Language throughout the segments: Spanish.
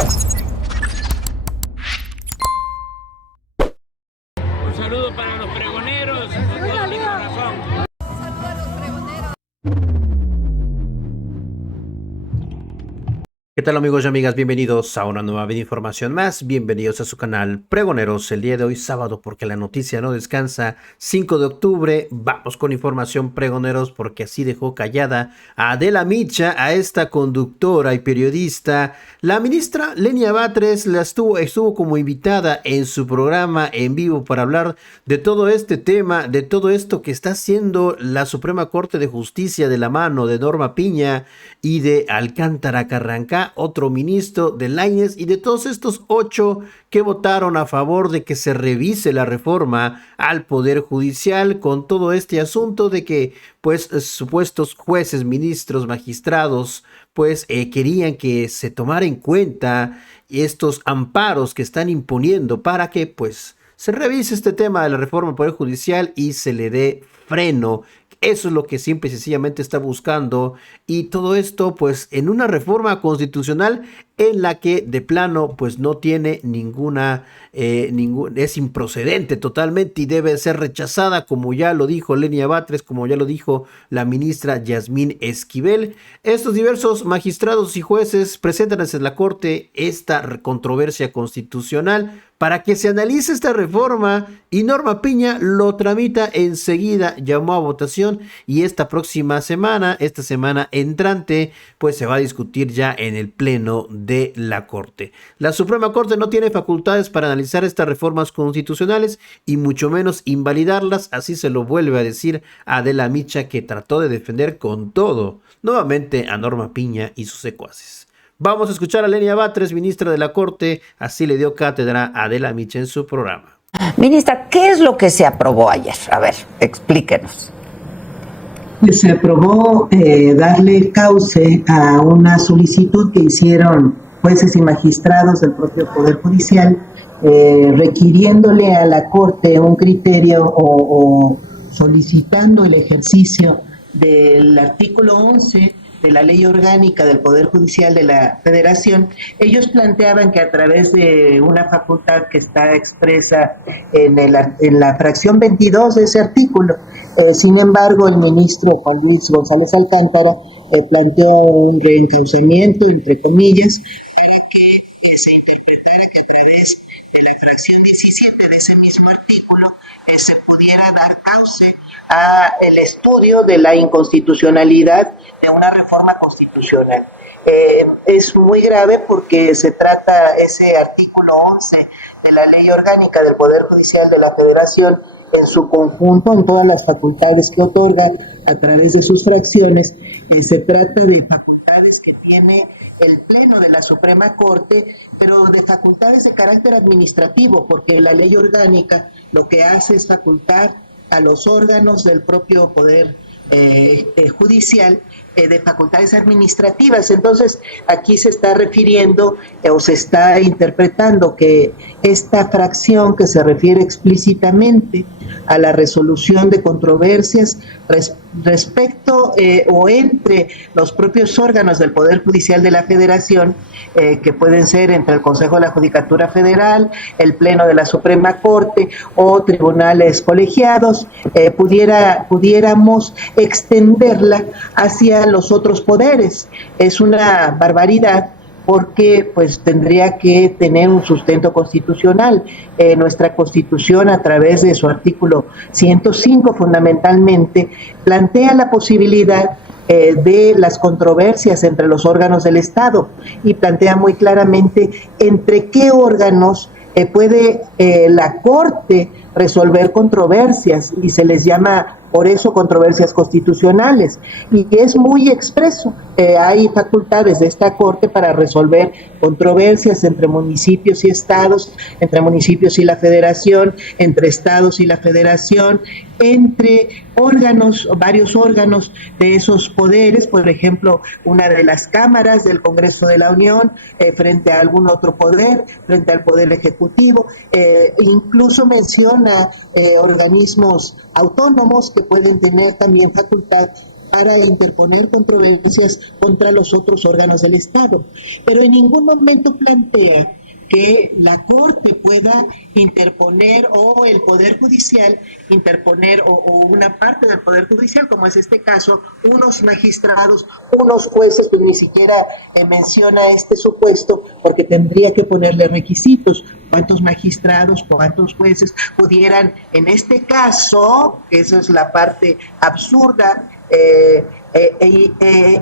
Un saludo para los pregoneros, con todo mi corazón. ¿Qué tal amigos y amigas? Bienvenidos a una nueva información más, bienvenidos a su canal Pregoneros. El día de hoy sábado, porque la noticia no descansa, 5 de octubre, vamos con información pregoneros, porque así dejó callada a Adela Micha, a esta conductora y periodista. La ministra Lenia Batres estuvo como invitada en su programa en vivo para hablar de todo este tema, de todo esto que está haciendo la Suprema Corte de Justicia de la mano de Norma Piña y de Alcántara Carrancá, otro ministro de Lainez, y de todos estos 8 que votaron a favor de que se revise la reforma al Poder Judicial, con todo este asunto de que pues supuestos jueces, ministros, magistrados pues querían que se tomara en cuenta estos amparos que están imponiendo para que pues se revise este tema de la reforma al Poder Judicial y se le dé freno. Eso es lo que simple y sencillamente está buscando, y todo esto pues en una reforma constitucional en la que de plano pues no tiene es improcedente totalmente y debe ser rechazada, como ya lo dijo Lenia Batres, como ya lo dijo la ministra Yasmín Esquivel. Estos diversos magistrados y jueces presentan ante la Corte esta controversia constitucional para que se analice esta reforma, y Norma Piña lo tramita enseguida, llamó a votación, y esta semana entrante, pues se va a discutir ya en el pleno de la Corte. La Suprema Corte no tiene facultades para analizar estas reformas constitucionales y mucho menos invalidarlas, así se lo vuelve a decir Adela Micha, que trató de defender con todo nuevamente a Norma Piña y sus secuaces. Vamos a escuchar a Lenia Batres, ministra de la Corte, así le dio cátedra a Adela Micha en su programa. Ministra, ¿qué es lo que se aprobó ayer? A ver, explíquenos. Se aprobó darle cauce a una solicitud que hicieron jueces y magistrados del propio Poder Judicial, requiriéndole a la Corte un criterio o solicitando el ejercicio del artículo 11 de la Ley Orgánica del Poder Judicial de la Federación. Ellos planteaban que a través de una facultad que está expresa en la fracción 22 de ese artículo, sin embargo, el ministro Juan Luis González Alcántara planteó un reencauzamiento, entre comillas, para que se interpretara que a través de la fracción 17 de ese mismo artículo se pudiera dar cauce a el estudio de la inconstitucionalidad de una reforma constitucional. Es muy grave porque se trata ese artículo 11 de la Ley Orgánica del Poder Judicial de la Federación en su conjunto, en todas las facultades que otorga a través de sus fracciones. Se trata de facultades que tiene el Pleno de la Suprema Corte, pero de facultades de carácter administrativo, porque la Ley Orgánica lo que hace es facultar a los órganos del propio Poder Judicial de facultades administrativas. Entonces, aquí se está refiriendo o se está interpretando que esta fracción que se refiere explícitamente a la resolución de controversias respecto o entre los propios órganos del Poder Judicial de la Federación, que pueden ser entre el Consejo de la Judicatura Federal, el Pleno de la Suprema Corte o tribunales colegiados, pudiéramos extenderla hacia los otros poderes. Es una barbaridad porque pues tendría que tener un sustento constitucional. Nuestra Constitución, a través de su artículo 105 fundamentalmente, plantea la posibilidad de las controversias entre los órganos del Estado y plantea muy claramente entre qué órganos puede la Corte resolver controversias, y se les llama por eso controversias constitucionales, y es muy expreso. Hay facultades de esta Corte para resolver controversias entre municipios y estados, entre municipios y la Federación, entre estados y la Federación, entre órganos, varios órganos de esos poderes, por ejemplo, una de las cámaras del Congreso de la Unión, frente a algún otro poder, frente al Poder Ejecutivo, incluso menciona organismos autónomos que pueden tener también facultad para interponer controversias contra los otros órganos del Estado, pero en ningún momento plantea que la Corte pueda interponer o el Poder Judicial interponer o una parte del Poder Judicial, como es este caso, unos magistrados, unos jueces, pues ni siquiera menciona este supuesto porque tendría que ponerle requisitos, cuántos magistrados, cuántos jueces pudieran, en este caso, que esa es la parte absurda,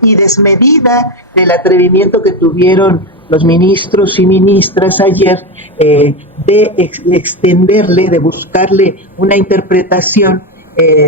y desmedida del atrevimiento que tuvieron los ministros y ministras ayer de extenderle, de buscarle una interpretación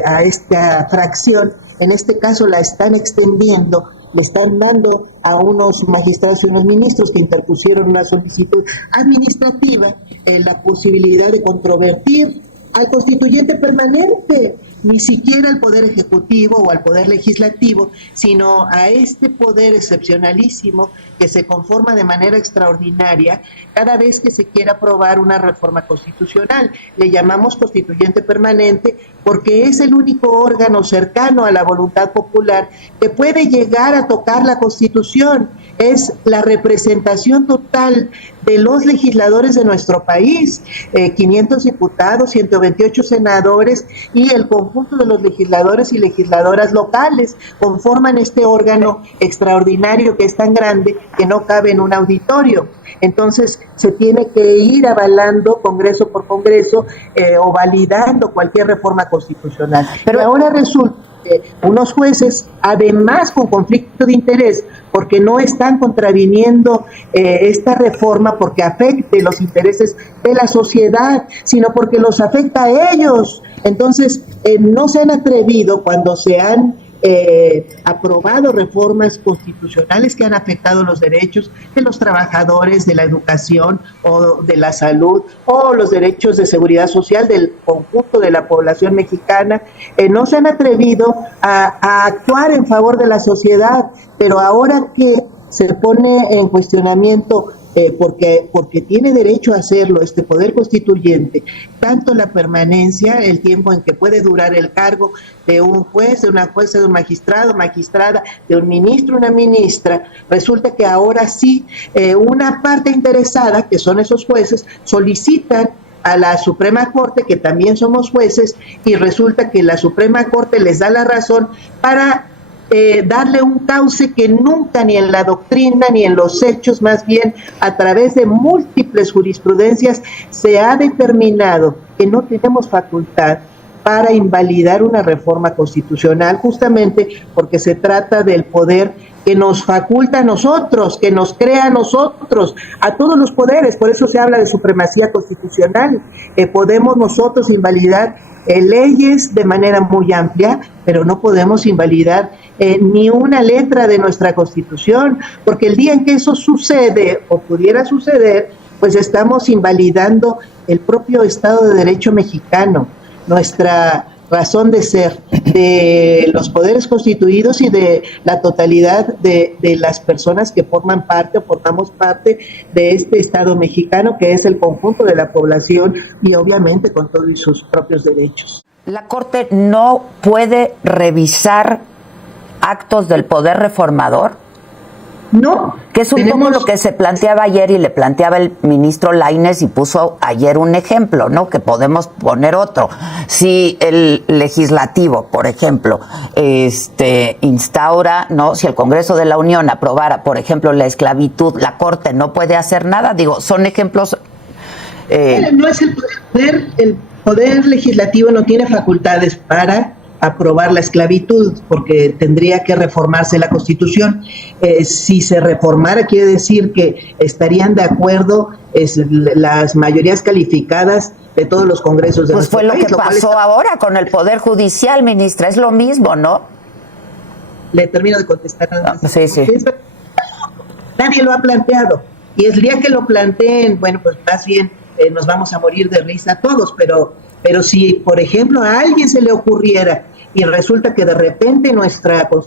a esta fracción. En este caso la están extendiendo, le están dando a unos magistrados y unos ministros que interpusieron una solicitud administrativa la posibilidad de controvertir al constituyente permanente, ni siquiera al Poder Ejecutivo o al Poder Legislativo, sino a este poder excepcionalísimo que se conforma de manera extraordinaria cada vez que se quiera aprobar una reforma constitucional. Le llamamos constituyente permanente porque es el único órgano cercano a la voluntad popular que puede llegar a tocar la Constitución. Es la representación total de los legisladores de nuestro país, 500 diputados, 128 senadores y el conjunto de los legisladores y legisladoras locales conforman este órgano extraordinario que es tan grande que no cabe en un auditorio. Entonces se tiene que ir avalando congreso por congreso o validando cualquier reforma constitucional. Pero ahora resulta que unos jueces, además con conflicto de interés, porque no están contraviniendo esta reforma porque afecte los intereses de la sociedad, sino porque los afecta a ellos. Entonces, no se han atrevido cuando se han aprobado reformas constitucionales que han afectado los derechos de los trabajadores de la educación o de la salud o los derechos de seguridad social del conjunto de la población mexicana, no se han atrevido a actuar en favor de la sociedad, pero ahora que se pone en cuestionamiento porque tiene derecho a hacerlo este poder constituyente, tanto la permanencia, el tiempo en que puede durar el cargo de un juez, de una jueza, de un magistrado, magistrada, de un ministro, una ministra, resulta que ahora sí una parte interesada, que son esos jueces, solicitan a la Suprema Corte, que también somos jueces, y resulta que la Suprema Corte les da la razón para darle un cauce que nunca ni en la doctrina ni en los hechos, más bien a través de múltiples jurisprudencias se ha determinado que no tenemos facultad para invalidar una reforma constitucional, justamente porque se trata del poder que nos faculta a nosotros, que nos crea a nosotros, a todos los poderes. Por eso se habla de supremacía constitucional. Podemos nosotros invalidar leyes de manera muy amplia, pero no podemos invalidar ni una letra de nuestra Constitución, porque el día en que eso sucede o pudiera suceder, pues estamos invalidando el propio Estado de Derecho mexicano, nuestra razón de ser, de los poderes constituidos y de la totalidad de las personas que forman parte o formamos parte de este Estado mexicano, que es el conjunto de la población y obviamente con todos sus propios derechos. La Corte no puede revisar actos del poder reformador. No, que es un poco lo que se planteaba ayer y le planteaba el ministro Lainez y puso ayer un ejemplo, ¿no? Que podemos poner otro. Si el legislativo, por ejemplo, instaura, ¿no? Si el Congreso de la Unión aprobara, por ejemplo, la esclavitud, la Corte no puede hacer nada. Digo, son ejemplos. No es el poder legislativo no tiene facultades para aprobar la esclavitud, porque tendría que reformarse la Constitución. Si se reformara, quiere decir que estarían de acuerdo las mayorías calificadas de todos los congresos de nuestro país. Pues fue lo que pasó ahora con el Poder Judicial, ministra, es lo mismo, ¿no? Le termino de contestar. Sí. Nadie lo ha planteado, y el día que lo planteen, bueno, pues más bien nos vamos a morir de risa todos, pero si, por ejemplo, a alguien se le ocurriera y resulta que de repente nuestros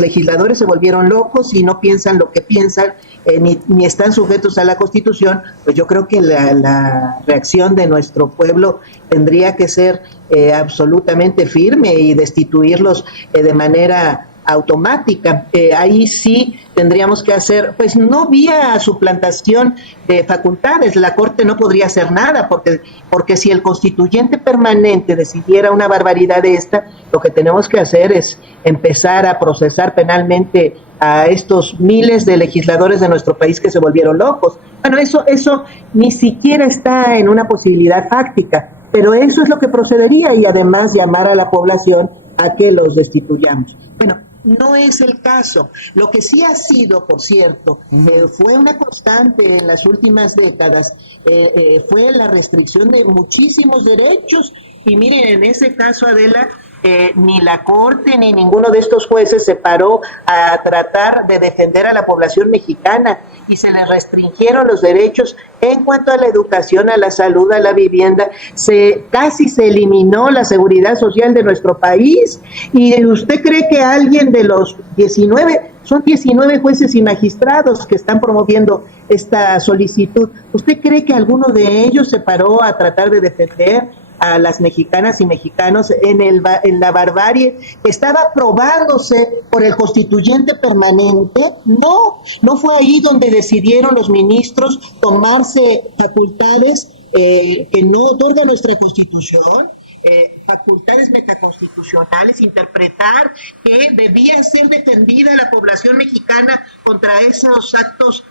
legisladores se volvieron locos y no piensan lo que piensan, ni están sujetos a la Constitución, pues yo creo que la reacción de nuestro pueblo tendría que ser absolutamente firme y destituirlos de manera automática. Ahí sí tendríamos que hacer, pues no vía suplantación de facultades, la Corte no podría hacer nada, porque si el constituyente permanente decidiera una barbaridad de esta, lo que tenemos que hacer es empezar a procesar penalmente a estos miles de legisladores de nuestro país que se volvieron locos. Bueno, eso ni siquiera está en una posibilidad fáctica, pero eso es lo que procedería, y además llamar a la población a que los destituyamos. Bueno, no es el caso. Lo que sí ha sido, por cierto, fue una constante en las últimas décadas, fue la restricción de muchísimos derechos. Y miren, en ese caso, Adela, ni la Corte ni ninguno de estos jueces se paró a tratar de defender a la población mexicana, y se les restringieron los derechos en cuanto a la educación, a la salud, a la vivienda. Casi se eliminó la seguridad social de nuestro país. ¿Y usted cree que alguien de los 19, son 19 jueces y magistrados que están promoviendo esta solicitud, usted cree que alguno de ellos se paró a tratar de defender a las mexicanas y mexicanos en la barbarie que estaba probándose por el constituyente permanente? No fue ahí donde decidieron los ministros tomarse facultades que no otorga nuestra Constitución, facultades metaconstitucionales, interpretar que debía ser defendida la población mexicana contra esos actos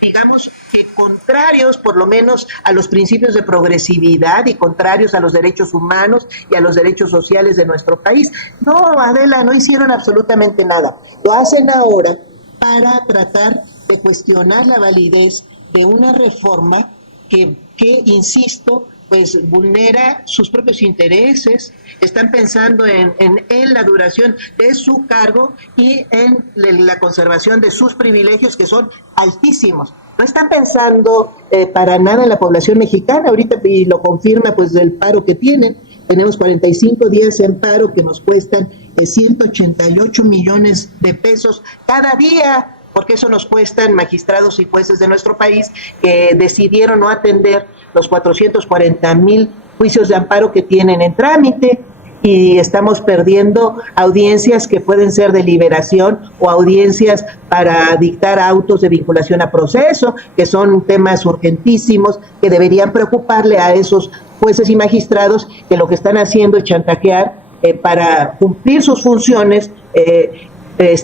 digamos que contrarios por lo menos a los principios de progresividad y contrarios a los derechos humanos y a los derechos sociales de nuestro país. No, Adela, no hicieron absolutamente nada. Lo hacen ahora para tratar de cuestionar la validez de una reforma que insisto, pues vulnera sus propios intereses. Están pensando en la duración de su cargo y en la conservación de sus privilegios, que son altísimos. No están pensando para nada en la población mexicana. Ahorita, y lo confirma pues del paro que tienen, tenemos 45 días en paro que nos cuestan 188 millones de pesos cada día, porque eso nos cuestan magistrados y jueces de nuestro país que decidieron no atender los 440,000 juicios de amparo que tienen en trámite, y estamos perdiendo audiencias que pueden ser de liberación o audiencias para dictar autos de vinculación a proceso, que son temas urgentísimos que deberían preocuparle a esos jueces y magistrados, que lo que están haciendo es chantajear para cumplir sus funciones,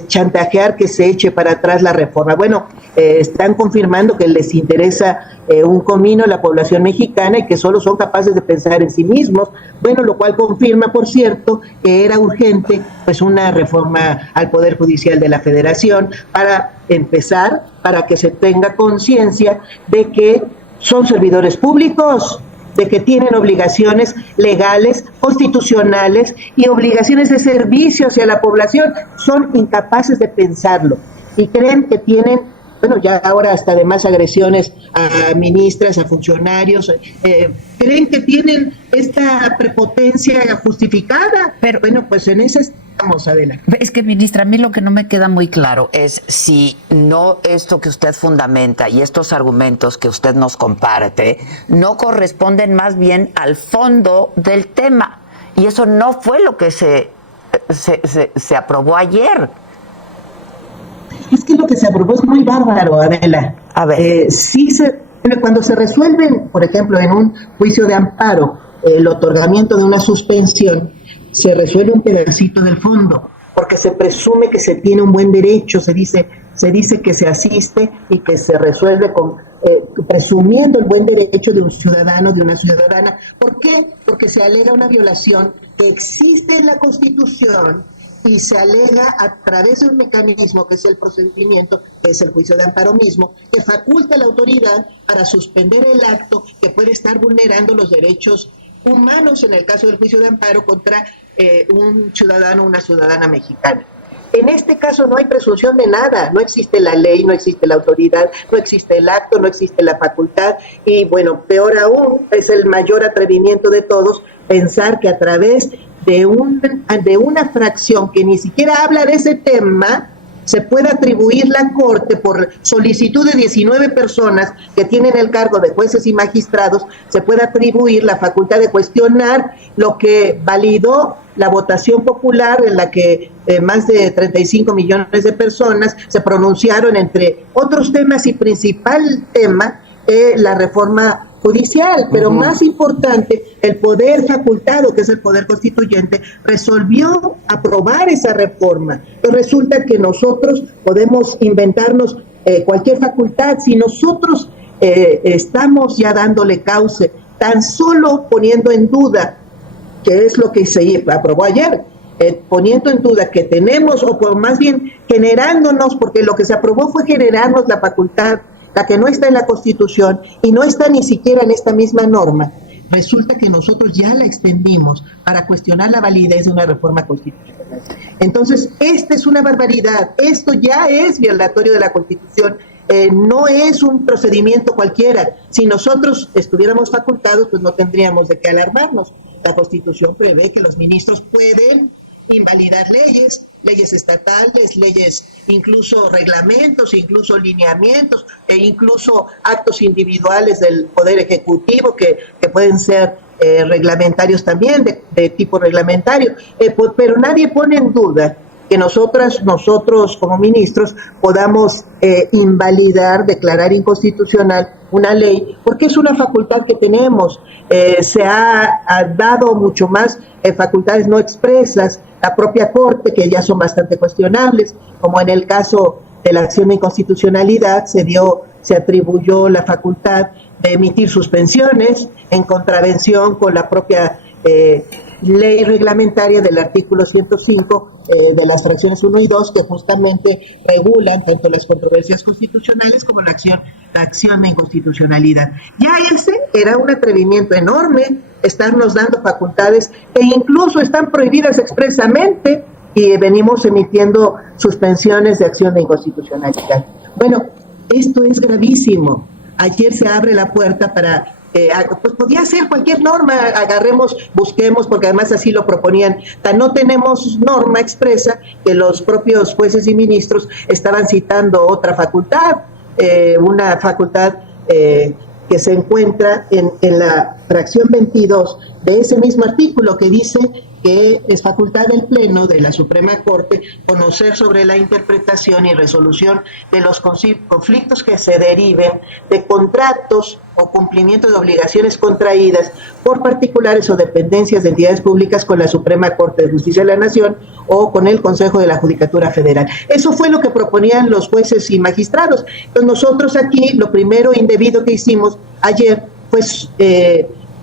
chantajear que se eche para atrás la reforma. Bueno, están confirmando que les interesa un comino a la población mexicana y que solo son capaces de pensar en sí mismos. Bueno, lo cual confirma, por cierto, que era urgente pues una reforma al Poder Judicial de la Federación, para empezar, para que se tenga conciencia de que son servidores públicos, de que tienen obligaciones legales, constitucionales y obligaciones de servicio hacia la población. Son incapaces de pensarlo y creen que tienen, bueno, ya ahora hasta además agresiones a ministras, a funcionarios, creen que tienen esta prepotencia justificada. Pero bueno, pues en esa estamos, Adela. Es que, ministra, a mí lo que no me queda muy claro es si no esto que usted fundamenta y estos argumentos que usted nos comparte no corresponden más bien al fondo del tema. Y eso no fue lo que se aprobó ayer. Es que lo que se aprobó es muy bárbaro, Adela. A ver. Cuando se resuelven, por ejemplo, en un juicio de amparo, el otorgamiento de una suspensión, se resuelve un pedacito del fondo, porque se presume que se tiene un buen derecho, se dice que se asiste y que se resuelve presumiendo el buen derecho de un ciudadano, de una ciudadana. ¿Por qué? Porque se alega una violación que existe en la Constitución y se alega a través de un mecanismo que es el procedimiento, que es el juicio de amparo mismo, que faculta a la autoridad para suspender el acto que puede estar vulnerando los derechos humanos, en el caso del juicio de amparo contra un ciudadano o una ciudadana mexicana. En este caso no hay presunción de nada, no existe la ley, no existe la autoridad, no existe el acto, no existe la facultad y bueno, peor aún, es el mayor atrevimiento de todos pensar que a través de una fracción que ni siquiera habla de ese tema, se puede atribuir la Corte por solicitud de 19 personas que tienen el cargo de jueces y magistrados, se puede atribuir la facultad de cuestionar lo que validó la votación popular en la que más de 35 millones de personas se pronunciaron entre otros temas y principal tema, la reforma judicial, pero más importante, el poder facultado, que es el poder constituyente, resolvió aprobar esa reforma. Entonces resulta que nosotros podemos inventarnos cualquier facultad, si nosotros estamos ya dándole cauce, tan solo poniendo en duda, que es lo que se aprobó ayer, poniendo en duda que tenemos, o por más bien generándonos, porque lo que se aprobó fue generarnos la facultad, la que no está en la Constitución y no está ni siquiera en esta misma norma, resulta que nosotros ya la extendimos para cuestionar la validez de una reforma constitucional. Entonces, esta es una barbaridad, esto ya es violatorio de la Constitución, no es un procedimiento cualquiera. Si nosotros estuviéramos facultados, pues no tendríamos de qué alarmarnos. La Constitución prevé que los ministros pueden invalidar leyes estatales, leyes, incluso reglamentos, incluso lineamientos e incluso actos individuales del Poder Ejecutivo que pueden ser reglamentarios también, de tipo reglamentario, pero nadie pone en duda que nosotros como ministros podamos invalidar, declarar inconstitucional una ley, porque es una facultad que tenemos. Se ha dado mucho más facultades no expresas, la propia Corte, que ya son bastante cuestionables, como en el caso de la acción de inconstitucionalidad, se atribuyó la facultad de emitir suspensiones en contravención con la propia ley reglamentaria del artículo 105 de las fracciones 1 y 2, que justamente regulan tanto las controversias constitucionales como la acción de inconstitucionalidad. Ya ese era un atrevimiento enorme, estarnos dando facultades que incluso están prohibidas expresamente, y venimos emitiendo suspensiones de acción de inconstitucionalidad. Bueno, esto es gravísimo. Ayer se abre la puerta para pues podía ser cualquier norma, busquemos, porque además así lo proponían. No tenemos norma expresa, que los propios jueces y ministros estaban citando otra facultad, una facultad que se encuentra en la fracción 22 de ese mismo artículo, que dice que es facultad del Pleno de la Suprema Corte conocer sobre la interpretación y resolución de los conflictos que se deriven de contratos o cumplimiento de obligaciones contraídas por particulares o dependencias de entidades públicas con la Suprema Corte de Justicia de la Nación o con el Consejo de la Judicatura Federal. Eso fue lo que proponían los jueces y magistrados. Entonces nosotros aquí, lo primero indebido que hicimos ayer, pues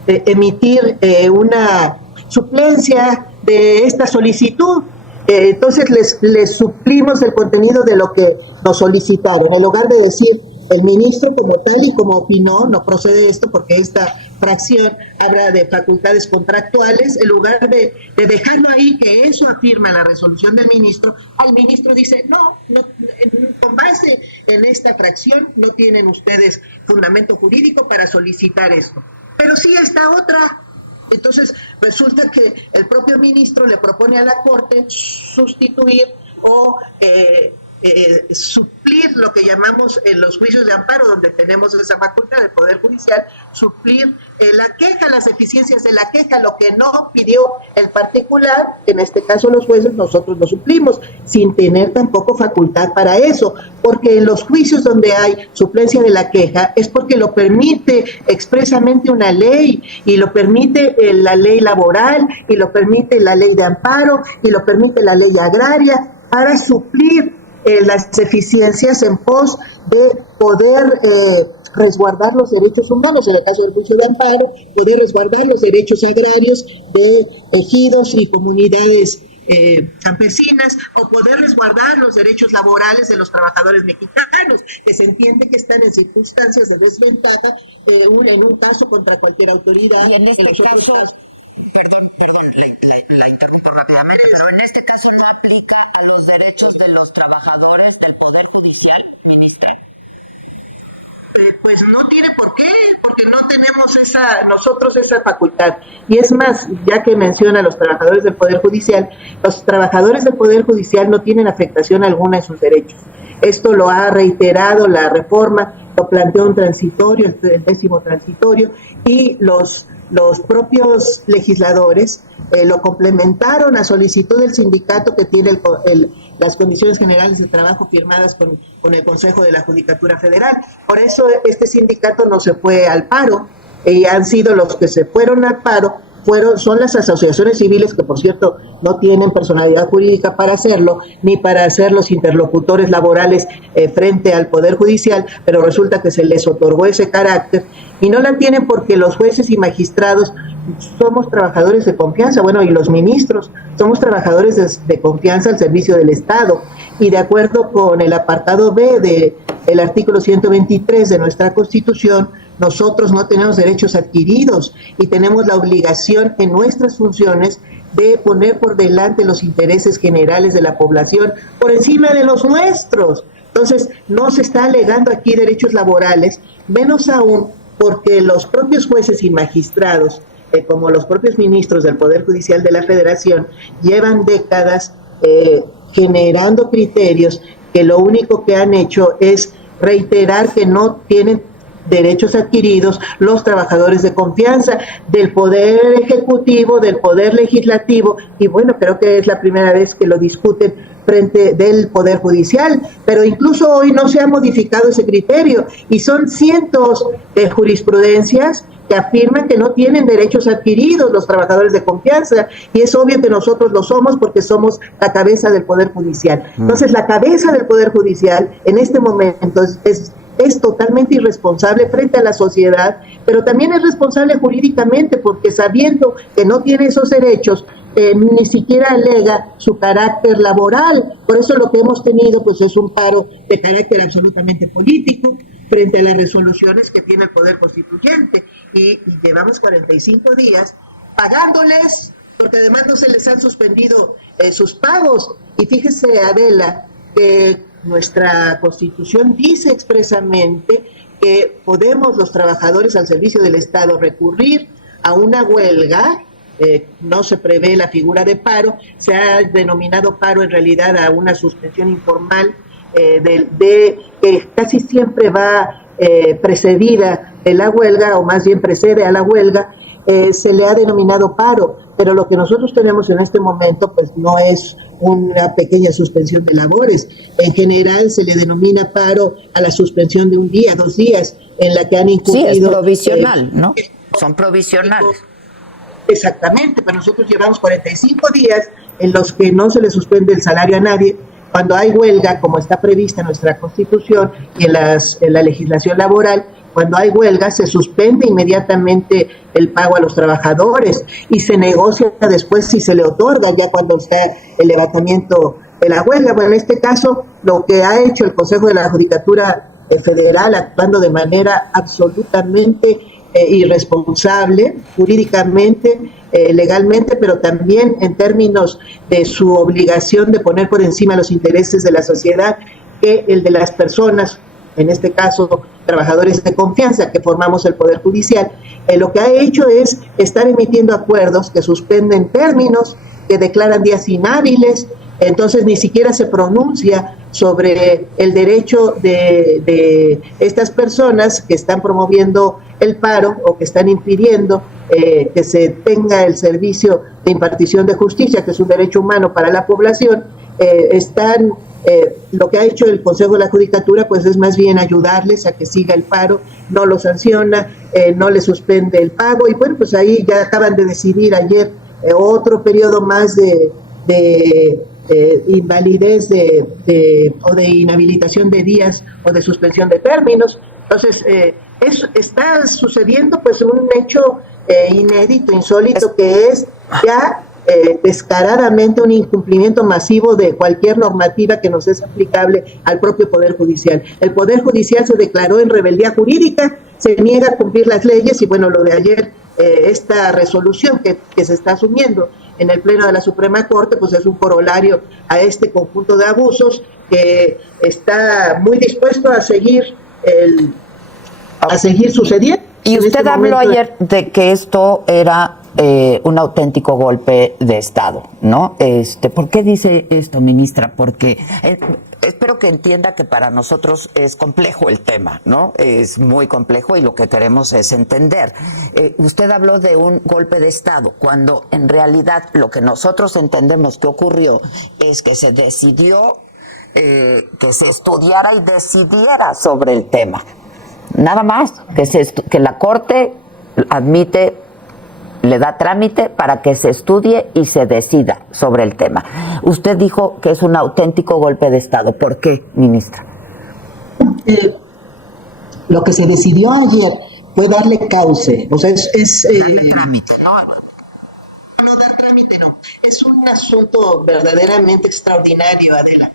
emitir una suplencia de esta solicitud. Entonces les suplimos el contenido de lo que nos solicitaron. En lugar de decir el ministro como tal y como opinó, no procede esto porque esta fracción habla de facultades contractuales, en lugar de dejarlo ahí, que eso afirma la resolución del ministro, el ministro dice, no, con base en esta fracción no tienen ustedes fundamento jurídico para solicitar esto. Pero sí esta otra. Entonces resulta que el propio ministro le propone a la Corte sustituir o suplir lo que llamamos en los juicios de amparo, donde tenemos esa facultad del Poder Judicial, suplir la queja, las deficiencias de la queja, lo que no pidió el particular, en este caso los jueces, nosotros lo suplimos, sin tener tampoco facultad para eso, porque en los juicios donde hay suplencia de la queja es porque lo permite expresamente una ley, y lo permite la ley laboral, y lo permite la ley de amparo, y lo permite la ley agraria, para suplir las deficiencias en pos de poder resguardar los derechos humanos, en el caso del juicio de amparo, poder resguardar los derechos agrarios de ejidos y comunidades campesinas, o poder resguardar los derechos laborales de los trabajadores mexicanos, que se entiende que están en circunstancias de desventaja en un caso contra cualquier autoridad. Y en este caso, La interrumpo rápidamente, pero en este caso no aplica a los derechos de los trabajadores del Poder Judicial, ministra. Pues no tiene por qué, porque no tenemos nosotros esa facultad. Y es más, ya que menciona a los trabajadores del Poder Judicial, los trabajadores del Poder Judicial no tienen afectación alguna en sus derechos. Esto lo ha reiterado la reforma, lo planteó un transitorio, el 10º transitorio, y los propios legisladores lo complementaron a solicitud del sindicato que tiene las condiciones generales de trabajo firmadas con el Consejo de la Judicatura Federal. Por eso este sindicato no se fue al paro, y han sido los que se fueron al paro, son las asociaciones civiles, que por cierto no tienen personalidad jurídica para hacerlo, ni para ser los interlocutores laborales frente al Poder Judicial, pero resulta que se les otorgó ese carácter, y no la tienen porque los jueces y magistrados somos trabajadores de confianza, bueno, y los ministros somos trabajadores de confianza al servicio del Estado, y de acuerdo con el apartado B del artículo 123 de nuestra Constitución, nosotros no tenemos derechos adquiridos y tenemos la obligación en nuestras funciones de poner por delante los intereses generales de la población por encima de los nuestros. Entonces, no se está alegando aquí derechos laborales, menos aún porque los propios jueces y magistrados, como los propios ministros del Poder Judicial de la Federación, llevan décadas generando criterios que lo único que han hecho es reiterar que no tienen derechos adquiridos los trabajadores de confianza del Poder Ejecutivo, del Poder Legislativo, y bueno, creo que es la primera vez que lo discuten frente del Poder Judicial, pero incluso hoy no se ha modificado ese criterio, y son cientos de jurisprudencias que afirman que no tienen derechos adquiridos los trabajadores de confianza, y es obvio que nosotros lo somos porque somos la cabeza del Poder Judicial. Entonces, la cabeza del Poder Judicial en este momento es totalmente irresponsable frente a la sociedad, pero también es responsable jurídicamente, porque sabiendo que no tiene esos derechos, ni siquiera alega su carácter laboral. Por eso lo que hemos tenido pues es un paro de carácter absolutamente político frente a las resoluciones que tiene el Poder Constituyente, y llevamos 45 días pagándoles, porque además no se les han suspendido sus pagos. Y fíjese, Adela, que nuestra Constitución dice expresamente que podemos los trabajadores al servicio del Estado recurrir a una huelga. No se prevé la figura de paro, se ha denominado paro en realidad a una suspensión informal que casi siempre va precedida de la huelga, o más bien precede a la huelga. Se le ha denominado paro, pero lo que nosotros tenemos en este momento pues no es una pequeña suspensión de labores. En general se le denomina paro a la suspensión de un día, 2 días, en la que han incurrido... Sí, es provisional, ¿no? Son provisionales. Exactamente, pero nosotros llevamos 45 días en los que no se le suspende el salario a nadie. Cuando hay huelga, como está prevista en nuestra Constitución y en la legislación laboral, cuando hay huelga se suspende inmediatamente el pago a los trabajadores y se negocia después si se le otorga ya cuando está el levantamiento de la huelga. Bueno, en este caso lo que ha hecho el Consejo de la Judicatura Federal, actuando de manera absolutamente irresponsable, jurídicamente, legalmente, pero también en términos de su obligación de poner por encima los intereses de la sociedad que el de las personas, en este caso trabajadores de confianza que formamos el Poder Judicial. Lo que ha hecho es estar emitiendo acuerdos que suspenden términos, que declaran días inhábiles. Entonces ni siquiera se pronuncia sobre el derecho de estas personas que están promoviendo el paro o que están impidiendo que se tenga el servicio de impartición de justicia, que es un derecho humano para la población. Lo que ha hecho el Consejo de la Judicatura pues es más bien ayudarles a que siga el paro, no lo sanciona, no le suspende el pago, y bueno, pues ahí ya acaban de decidir ayer otro periodo más de invalidez o de inhabilitación de días o de suspensión de términos. Entonces está sucediendo pues un hecho inédito, insólito, que es ya descaradamente un incumplimiento masivo de cualquier normativa que nos es aplicable al propio Poder Judicial. El Poder Judicial se declaró en rebeldía jurídica, se niega a cumplir las leyes, y bueno, lo de ayer, esta resolución que se está asumiendo en el Pleno de la Suprema Corte, pues es un corolario a este conjunto de abusos que está muy dispuesto a seguir sucediendo. Y usted habló ayer de que esto era un auténtico golpe de Estado, ¿no? ¿Por qué dice esto, ministra? Porque espero que entienda que para nosotros es complejo el tema, ¿no? Es muy complejo y lo que queremos es entender. Usted habló de un golpe de Estado, cuando en realidad lo que nosotros entendemos que ocurrió es que se decidió que se estudiara y decidiera sobre el tema. Nada más, que la Corte admite, le da trámite para que se estudie y se decida sobre el tema. Usted dijo que es un auténtico golpe de Estado. ¿Por qué, ministra? Lo que se decidió ayer fue darle cauce, o sea, darle trámite. No dar trámite, no. Es un asunto verdaderamente extraordinario, Adela.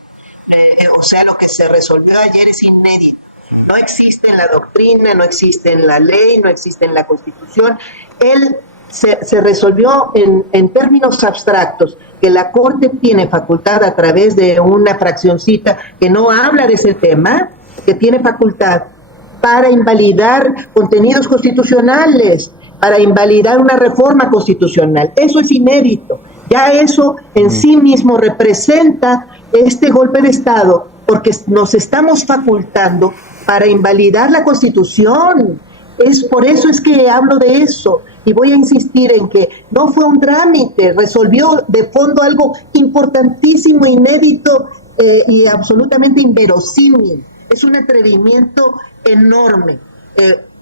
O sea, lo que se resolvió ayer es inédito. No existe en la doctrina, no existe en la ley, no existe en la Constitución. Se resolvió en términos abstractos, que la Corte tiene facultad a través de una fraccioncita que no habla de ese tema, que tiene facultad para invalidar contenidos constitucionales, para invalidar una reforma constitucional. Eso es inédito. Ya eso en sí mismo representa este golpe de Estado, porque nos estamos facultando para invalidar la Constitución. Por eso es que hablo de eso, y voy a insistir en que no fue un trámite, resolvió de fondo algo importantísimo, inédito y absolutamente inverosímil. Es un atrevimiento enorme.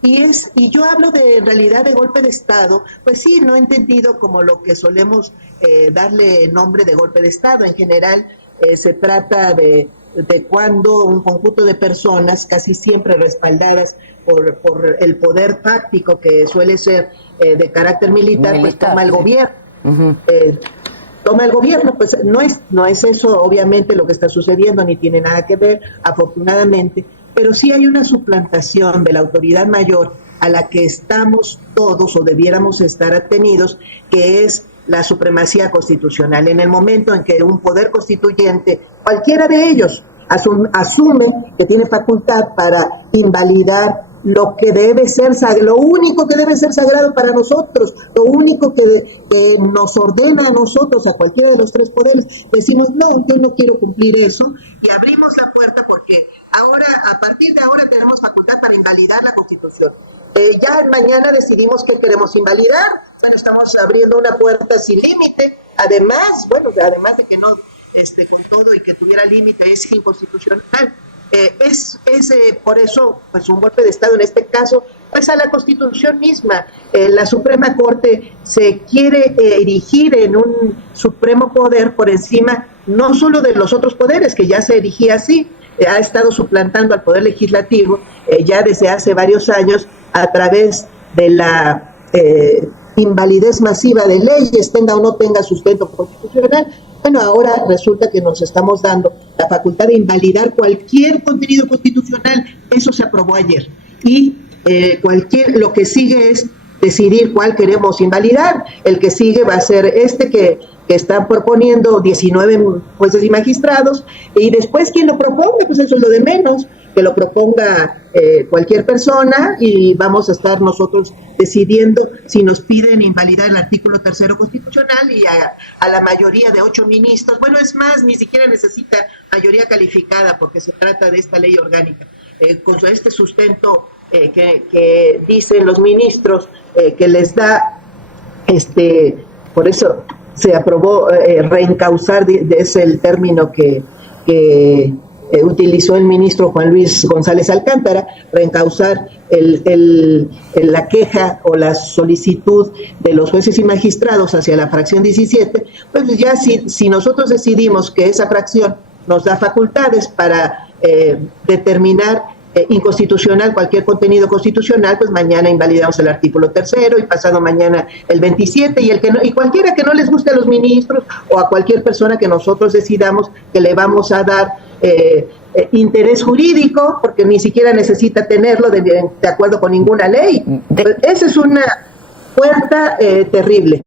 Y yo hablo en realidad de golpe de Estado, pues sí, no he entendido como lo que solemos darle nombre de golpe de Estado. En general se trata de cuando un conjunto de personas, casi siempre respaldadas por el poder fáctico que suele ser de carácter militar, pues toma el gobierno. Uh-huh. Toma el gobierno, pues no es eso obviamente lo que está sucediendo, ni tiene nada que ver, afortunadamente, pero sí hay una suplantación de la autoridad mayor a la que estamos todos o debiéramos estar atenidos, que es la supremacía constitucional. En el momento en que un poder constituyente, cualquiera de ellos, asume que tiene facultad para invalidar lo que debe ser sagrado, lo único que debe ser sagrado para nosotros, lo único que nos ordena a nosotros, a cualquiera de los tres poderes, decimos, no, yo no quiero cumplir eso, y abrimos la puerta porque ahora, a partir de ahora tenemos facultad para invalidar la Constitución. Ya mañana decidimos qué queremos invalidar. Bueno, estamos abriendo una puerta sin límite. Además de que no, con todo y que tuviera límite, es inconstitucional. Por eso, pues un golpe de Estado en este caso, pues a la Constitución misma. La Suprema Corte se quiere erigir en un supremo poder por encima no solo de los otros poderes, que ya se erigía así, ha estado suplantando al Poder Legislativo ya desde hace varios años a través de la invalidez masiva de leyes, tenga o no tenga sustento constitucional. Bueno, ahora resulta que nos estamos dando la facultad de invalidar cualquier contenido constitucional. Eso se aprobó ayer. Y lo que sigue es decidir cuál queremos invalidar. El que sigue va a ser que están proponiendo 19 jueces y magistrados, y después quien lo proponga, pues eso es lo de menos, que lo proponga cualquier persona, y vamos a estar nosotros decidiendo si nos piden invalidar el artículo 3º constitucional y a la mayoría de 8 ministros. Bueno, es más, ni siquiera necesita mayoría calificada porque se trata de esta ley orgánica. Con este sustento que dicen los ministros que les da, por eso se aprobó reencauzar, es el término que utilizó el ministro Juan Luis González Alcántara, reencauzar la queja o la solicitud de los jueces y magistrados hacia la fracción 17, pues ya si nosotros decidimos que esa fracción nos da facultades para determinar inconstitucional cualquier contenido constitucional, pues mañana invalidamos el artículo 3º y pasado mañana el 27, y cualquiera que no les guste a los ministros o a cualquier persona que nosotros decidamos que le vamos a dar interés jurídico, porque ni siquiera necesita tenerlo de acuerdo con ninguna ley. Esa es una puerta terrible.